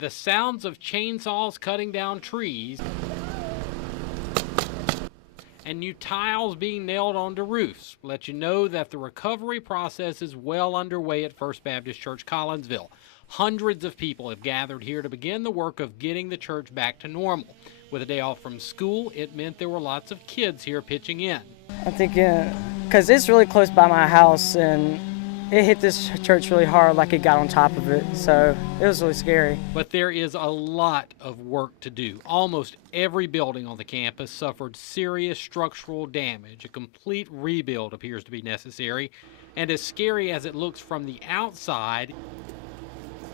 The sounds of chainsaws cutting down trees and new tiles being nailed onto roofs let you know that the recovery process is well underway at First Baptist Church Collinsville. Hundreds of people have gathered here to begin the work of getting the church back to normal. With a day off from school, it meant there were lots of kids here pitching in. I think, because it's really close by my house, and it hit this church really hard, like it got on top of it, so it was really scary. But there is a lot of work to do. Almost every building on the campus suffered serious structural damage. A complete rebuild appears to be necessary, and as scary as it looks from the outside,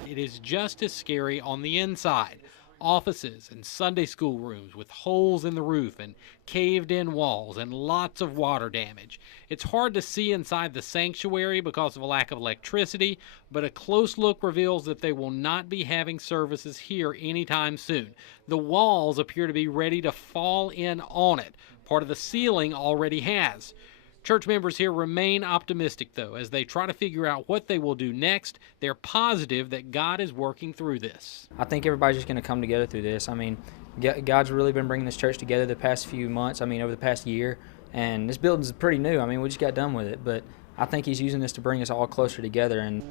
it is just as scary on the inside. Offices and Sunday school rooms with holes in the roof and caved-in walls and lots of water damage. It's hard to see inside the sanctuary because of a lack of electricity, but a close look reveals that they will not be having services here anytime soon. The walls appear to be ready to fall in on it. Part of the ceiling already has. Church members here remain optimistic, though, as they try to figure out what they will do next. They're positive that God is working through this. I think everybody's just going to come together through this. I mean, God's really been bringing this church together the past few months, over the past year, and this building's pretty new. I mean, we just got done with it, but I think He's using this to bring us all closer together. And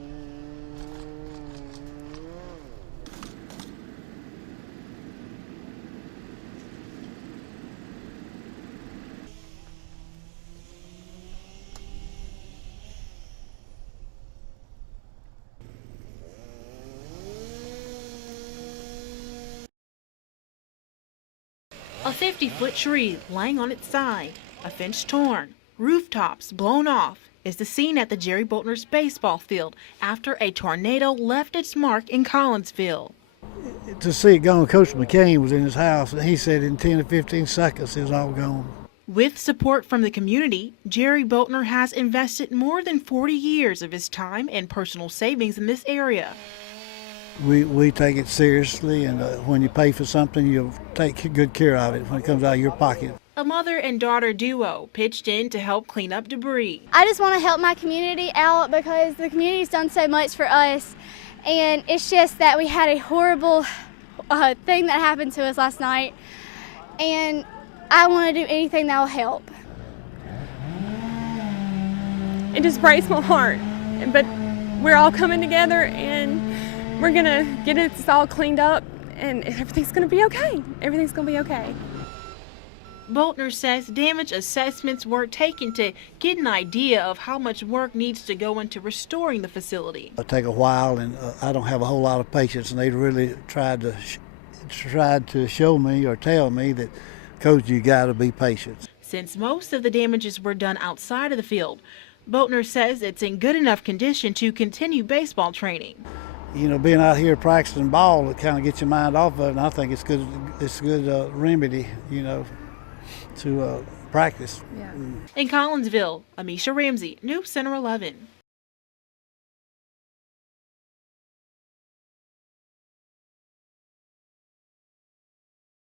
A 50-foot tree lying on its side, a fence torn, rooftops blown off is the scene at the Jerry Boltner's baseball field after a tornado left its mark in Collinsville. To see it gone, Coach McCain was in his house, and he said in 10 to 15 seconds it was all gone. With support from the community, Jerry Boltner has invested more than 40 years of his time and personal savings in this area. We take it seriously, and when you pay for something, you'll take good care of it when it comes out of your pocket. A mother and daughter duo pitched in to help clean up debris. I just want to help my community out because the community's done so much for us, and it's just that we had a horrible thing that happened to us last night, and I want to do anything that will help. It just breaks my heart, but we're all coming together, and we're going to get it all cleaned up, and everything's going to be okay. Everything's going to be okay. Boltner says damage assessments were taken to get an idea of how much work needs to go into restoring the facility. It'll take a while, and I don't have a whole lot of patience, and they really tried to show me or tell me that, Coach, you got to be patient. Since most of the damages were done outside of the field, Boltner says it's in good enough condition to continue baseball training. You know, being out here practicing ball, it kind of gets your mind off of it, and I think it's good. It's a good remedy, to practice. In Collinsville, Amisha Ramsey, News Center 11.